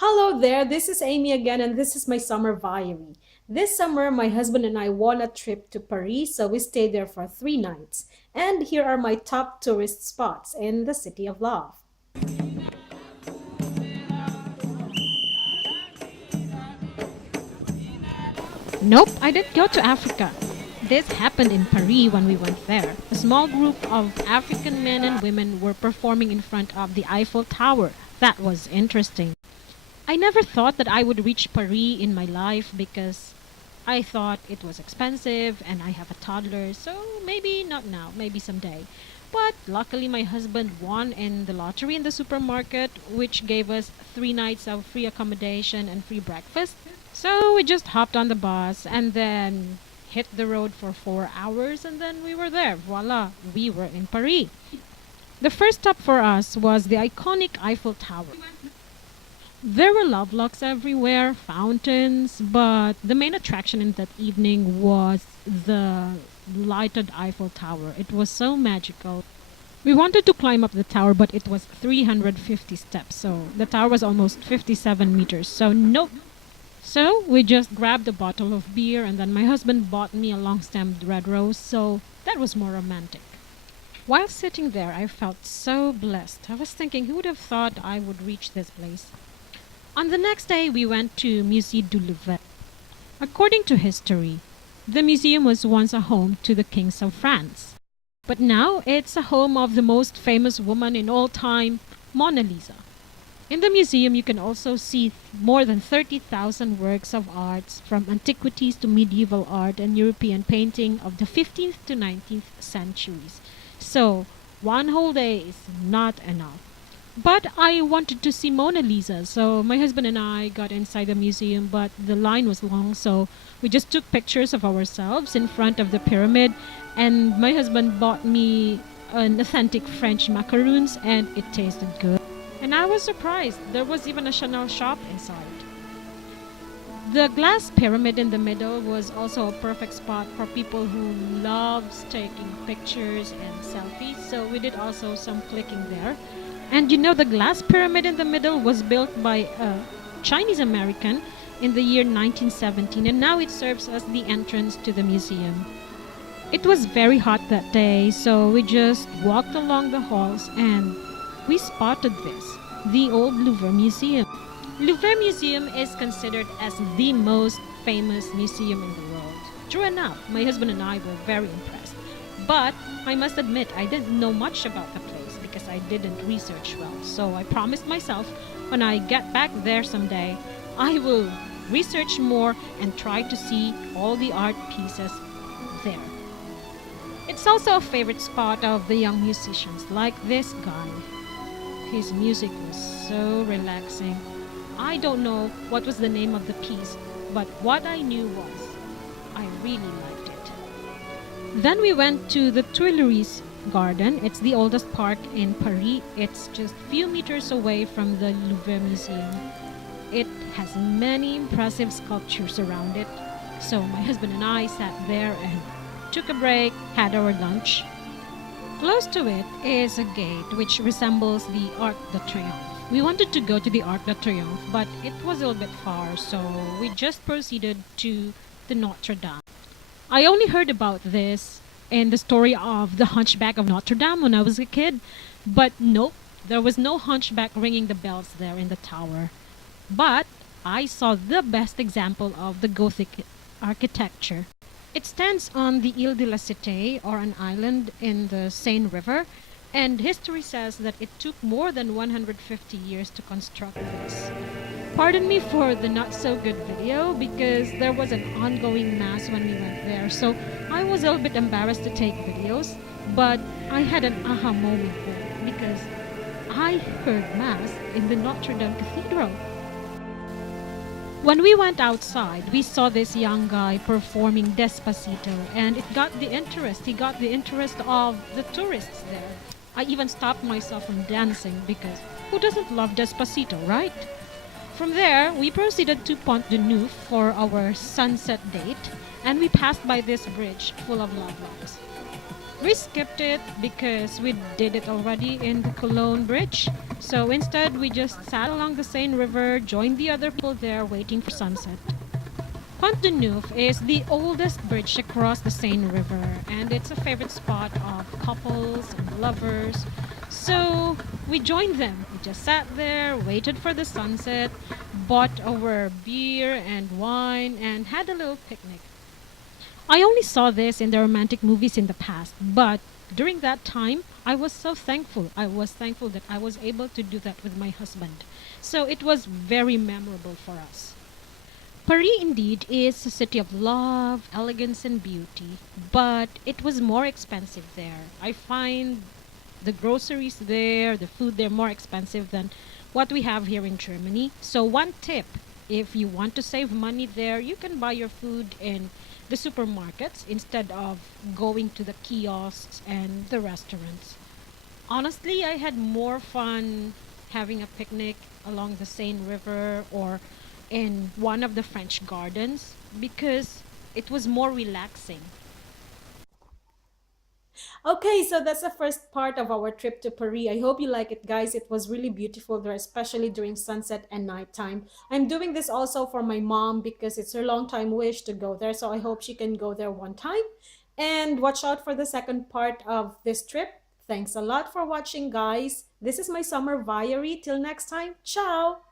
Hello there, this is Amy again, and this is my summer diary. This summer, my husband and I won a trip to Paris, so we stayed there for 3 nights. And here are my top tourist spots in the City of Love. Nope, I didn't go to Africa. This happened in Paris when we went there. A small group of African men and women were performing in front of the Eiffel Tower. That was interesting. I never thought that I would reach Paris in my life because I thought it was expensive and I have a toddler, so maybe not now, maybe someday. But luckily, my husband won in the lottery in the supermarket, which gave us 3 nights of free accommodation and free breakfast. So we just hopped on the bus and then hit the road for 4 hours, and then we were there. Voila, we were in Paris. The first stop for us was the iconic Eiffel Tower. There were love locks everywhere, fountains, but the main attraction in that evening was the lighted Eiffel Tower. It was so magical. We wanted to climb up the tower, but it was 350 steps, so the tower was almost 57 meters. So, nope. So, we just grabbed a bottle of beer, and then my husband bought me a long stemmed red rose, so that was more romantic. While sitting there, I felt so blessed. I was thinking, who would have thought I would reach this place? On the next day, we went to Musée du Louvre. According to history, the museum was once a home to the kings of France. But now it's a home of the most famous woman in all time, Mona Lisa. In the museum, you can also see more than 30,000 works of arts from antiquities to medieval art and European painting of the 15th to 19th centuries. So, one whole day is not enough. But I wanted to see Mona Lisa, so my husband and I got inside the museum, but the line was long, so we just took pictures of ourselves in front of the pyramid, and my husband bought me an authentic French macaroons, and it tasted good. And I was surprised, there was even a Chanel shop inside. The glass pyramid in the middle was also a perfect spot for people who loves taking pictures and selfies, so we did also some clicking there. And you know, the glass pyramid in the middle was built by a Chinese American in the year 1917, and now it serves as the entrance to the museum. It was very hot that day, so we just walked along the halls and we spotted this, the old Louvre Museum. Louvre Museum is considered as the most famous museum in the world. True enough, my husband and I were very impressed. But I must admit, I didn't know much about the place because I didn't research well. So I promised myself when I get back there someday, I will research more and try to see all the art pieces there. It's also a favorite spot of the young musicians, like this guy. His music was so relaxing. I don't know what was the name of the piece, but what I knew was I really liked it. Then we went to the Tuileries Garden. It's the oldest park in Paris. It's just few meters away from the Louvre Museum. It has many impressive sculptures around it. So my husband and I sat there and took a break, had our lunch. Close to it is a gate which resembles the Arc de Triomphe. We wanted to go to the Arc de Triomphe, but it was a little bit far, so we just proceeded to the Notre Dame. I only heard about this in the story of the Hunchback of Notre Dame when I was a kid, but nope, there was no hunchback ringing the bells there in the tower. But I saw the best example of the Gothic architecture. It stands on the Ile de la Cité, or an island in the Seine River, and history says that it took more than 150 years to construct this. Pardon me for the not so good video because there was an ongoing mass when we went there, so I was a little bit embarrassed to take videos, but I had an aha moment there because I heard mass in the Notre Dame Cathedral. When we went outside, we saw this young guy performing Despacito, and it got the interest. He got the interest of the tourists there. I even stopped myself from dancing because who doesn't love Despacito, right? From there, we proceeded to Pont de Neuf for our sunset date, and we passed by this bridge full of love locks. We skipped it because we did it already in the Cologne Bridge. So instead, we just sat along the Seine River, joined the other people there waiting for sunset. Pont de Neuf is the oldest bridge across the Seine River, and it's a favorite spot of couples and lovers. So we joined them. We just sat there, waited for the sunset, bought our beer and wine, and had a little picnic. I only saw this in the romantic movies in the past, but during that time, I was so thankful. I was thankful that I was able to do that with my husband. So it was very memorable for us. Paris indeed is a city of love, elegance, and beauty, but it was more expensive there. I find the groceries there, the food there more expensive than what we have here in Germany. So, one tip, if you want to save money there, you can buy your food in the supermarkets instead of going to the kiosks and the restaurants. Honestly, I had more fun having a picnic along the Seine River or in one of the French gardens because it was more relaxing. Okay, so that's the first part of our trip to Paris. I hope you like it, guys. It was really beautiful there, especially during sunset and nighttime. I'm doing this also for my mom because it's her long time wish to go there. So I hope she can go there one time. And watch out for the second part of this trip. Thanks a lot for watching, guys. This is my summer diary. Till next time, ciao!